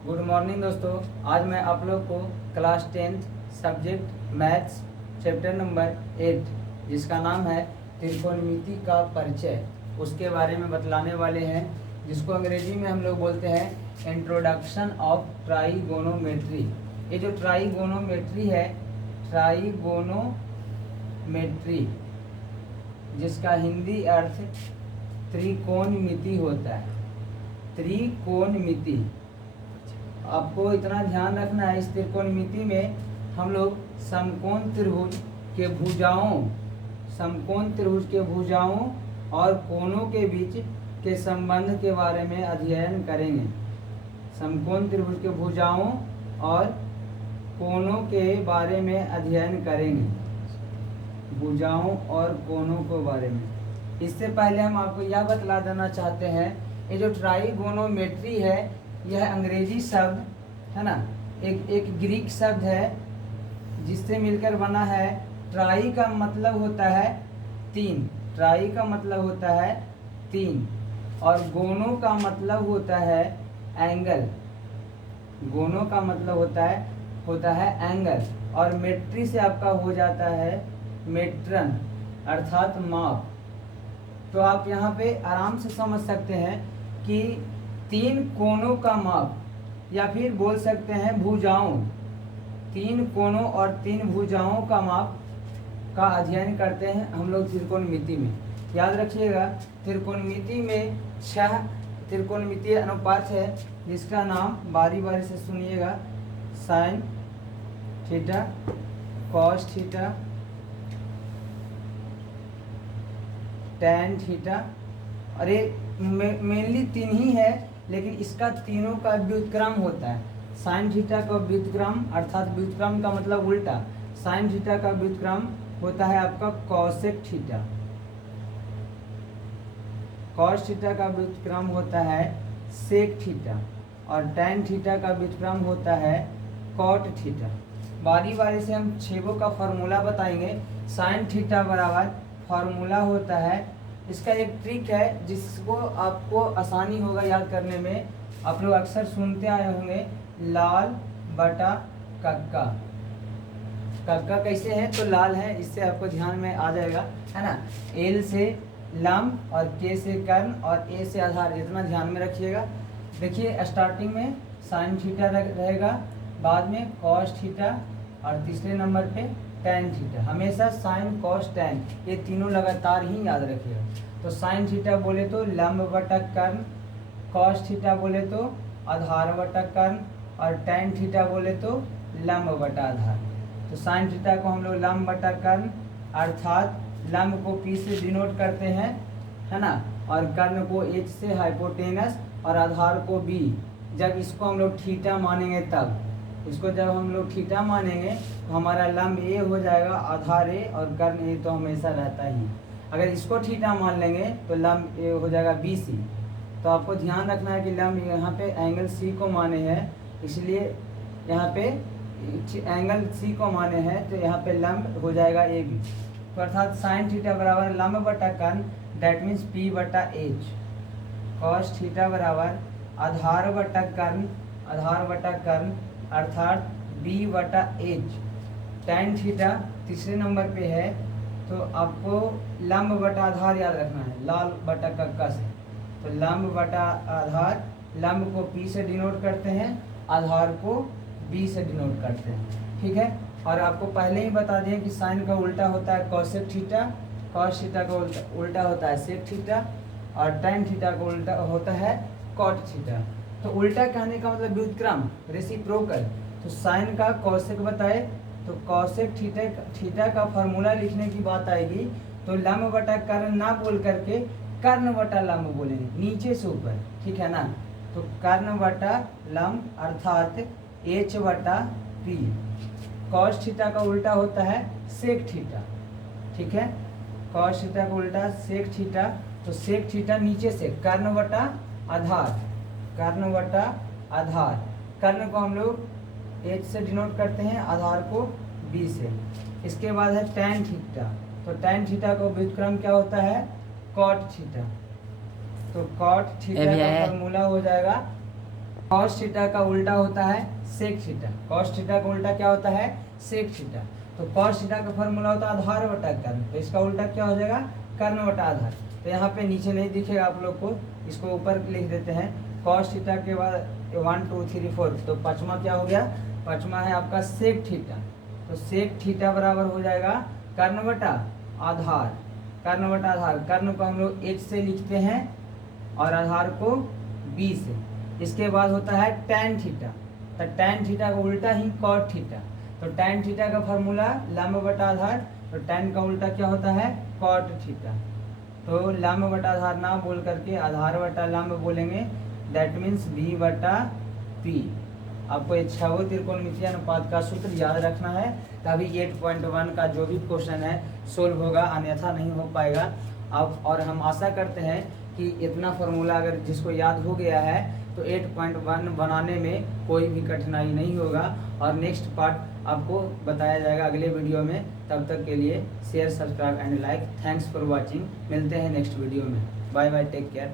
Good morning दोस्तों। आज मैं आप लोग को class 10th subject maths chapter number 8 जिसका नाम है त्रिकोणमिति का परिचय उसके बारे में बतलाने वाले हैं, जिसको अंग्रेजी में हम लोग बोलते हैं इंट्रोडक्शन ऑफ ट्राइगोनोमेट्री। ये जो ट्राइगोनोमेट्री है, ट्राइगोनोमेट्री जिसका हिंदी अर्थ त्रिकोणमिति होता है। त्रिकोणमिति, आपको इतना ध्यान रखना है, इस त्रिकोणमिति में हम लोग समकोण त्रिभुज के भुजाओं और कोणों के बीच के संबंध के बारे में अध्ययन करेंगे। समकोण त्रिभुज के भुजाओं और कोणों के बारे में अध्ययन करेंगे, भुजाओं और कोणों के बारे में। इससे पहले हम आपको यह बतला देना चाहते हैं, ये जो ट्राइगोनोमेट्री है यह अंग्रेजी शब्द है ना, एक ग्रीक शब्द है जिससे मिलकर बना है। ट्राई का मतलब होता है तीन, ट्राई का मतलब होता है तीन, और गोनो का मतलब होता है एंगल। गोनो का मतलब होता है एंगल, और मेट्री से आपका हो जाता है मेट्रन अर्थात माप। तो आप यहाँ पे आराम से समझ सकते हैं कि तीन कोणों का माप, या फिर बोल सकते हैं भुजाओं, तीन कोणों और तीन भुजाओं का माप का अध्ययन करते हैं हम लोग त्रिकोणमिति में। याद रखिएगा, त्रिकोणमिति में 6 त्रिकोणमितीय अनुपात है, जिसका नाम बारी बारी से सुनिएगा। Sine theta, cos theta, tan theta. अरे मेनली तीन ही है, लेकिन इसका तीनों का व्युत्क्रम होता है। साइन थीटा का व्युत्क्रम अर्थात व्युत्क्रम का मतलब उल्टा, साइन थीटा का व्युत्क्रम होता है आपका कॉसेक थीटा। कॉस थीटा का व्युत्क्रम होता है सेक थीटा, और टैन थीटा का व्युत्क्रम होता है कॉट थीटा। बारी बारी से हम छेबों का फॉर्मूला बताएंगे। साइन थीटा बराबर फॉर्मूला होता है, इसका एक ट्रिक है जिसको आपको आसानी होगा याद करने में। आप लोग अक्सर सुनते आए होंगे, लाल बटा कक्का। कक्का कैसे है? तो लाल है, इससे आपको ध्यान में आ जाएगा, है ना। एल से लंब और के से कर्ण और ए से आधार, इतना ध्यान में रखिएगा। देखिए, स्टार्टिंग में साइन थीटा रहेगा, बाद में कॉस थीटा, और तीसरे नंबर पे टैन थीटा। हमेशा साइन कॉस टैन ये तीनों लगातार ही याद रखिएगा। तो साइन थीटा बोले तो लंब बटा कर्ण, कॉस थीटा बोले तो आधार बटा कर्ण, और टैन थीटा बोले तो लंब बटा आधार। तो साइन थीटा को हम लोग लंब बटा कर्ण अर्थात लंब को पी से डिनोट करते हैं, है ना, और कर्ण को एच से हाइपोटेनस, और आधार को बी। जब इसको हम लोग थीटा मानेंगे तब, इसको जब हम लोग थीटा मानेंगे तो हमारा लंब ए हो जाएगा, आधार ए, और कर्ण ए तो हमेशा रहता ही। अगर इसको थीटा मान लेंगे तो लंब ए हो जाएगा बी सी। तो आपको ध्यान रखना है कि लंब यहाँ पे एंगल सी को माने हैं, इसलिए यहाँ पे एंगल सी को माने हैं, तो यहाँ पे लंब हो जाएगा ए बी। तो अर्थात साइन थीटा बराबर लंब बटा कर्ण, डैट मीन्स पी बटा एच। कॉस थीटा बराबर आधार बटा कर्ण अर्थात बी बटा एच। टैन थीटा तीसरे नंबर पे है, तो आपको लंब बटा आधार याद रखना है, लाल बटा कक्का से। तो लंब बटा आधार, लंब को पी से डिनोट करते हैं, आधार को बी से डिनोट करते हैं, ठीक है। और आपको पहले ही बता दें कि साइन का उल्टा होता है कॉसेक थीटा, कॉस थीटा का उल्टा होता है सेक थीटा, और टैन थीटा का उल्टा होता है कॉट थीटा। तो उल्टा कहने का मतलब व्युत्क्रम, रेसिप्रोकल। तो साइन का कॉसेक बताए तो कॉसेक थीटा का फॉर्मूला लिखने की बात आएगी तो लंब बटा कर्ण ना बोल करके कर्ण बटा लंब बोलेंगे, नीचे से ऊपर, ठीक है ना। तो कर्ण बटा लंब अर्थात एच बटा पी। कॉस थीटा का उल्टा होता है सेक थीटा, ठीक है। कॉस थीटा का उल्टा सेक थीटा, तो सेक थीटा नीचे से कर्ण बटा आधार, कर्ण बटा आधार। कर्ण को हम लोग एच से डिनोट करते हैं, आधार को बी से। इसके बाद है टैन थीटा, तो टैन थीटा का व्युत्क्रम क्या होता है? Cot theta. तो कॉट थीटा का फॉर्मूला हो जाएगा कॉस थीटा का उल्टा होता है सेक थीटा। कॉस थीटा का उल्टा क्या होता है? Sec theta. तो कॉस थीटा का फॉर्मूला होता है आधार बटा कर्ण, तो इसका उल्टा क्या हो जाएगा? कर्ण बटा आधार। तो यहाँ पे नीचे नहीं दिखेगा आप लोग को, इसको ऊपर लिख देते हैं। कॉस थीटा के बाद 1 2 3 4, तो पाँचवा क्या हो गया? पाँचवा है आपका सेक थीटा। तो सेक थीटा बराबर हो जाएगा कर्ण बटा आधार। कर्ण बटा आधार, कर्ण को हम लोग h से लिखते हैं और आधार को b से। इसके बाद होता है tan थीटा। तो tan थीटा का उल्टा ही cot थीटा। तो tan थीटा का फॉर्मूला लंब बटा आधार, तो tan का उल्टा क्या होता है? cot theta. तो लंब बटा आधार ना बोल करके आधार बटा लंब बोलेंगे, दैट मीन्स b बटा p। आपको ये छठवें त्रिकोणमितीय अनुपात का सूत्र याद रखना है, तभी 8.1 का जो भी क्वेश्चन है सोल्व होगा, अन्यथा नहीं हो पाएगा। अब और हम आशा करते हैं कि इतना फॉर्मूला अगर जिसको याद हो गया है तो 8.1 बनाने में कोई भी कठिनाई नहीं होगा। और नेक्स्ट पार्ट आपको बताया जाएगा अगले वीडियो में। तब तक के लिए share, subscribe and like. Thanks for watching. मिलते हैं नेक्स्ट वीडियो में। Bye bye, take care.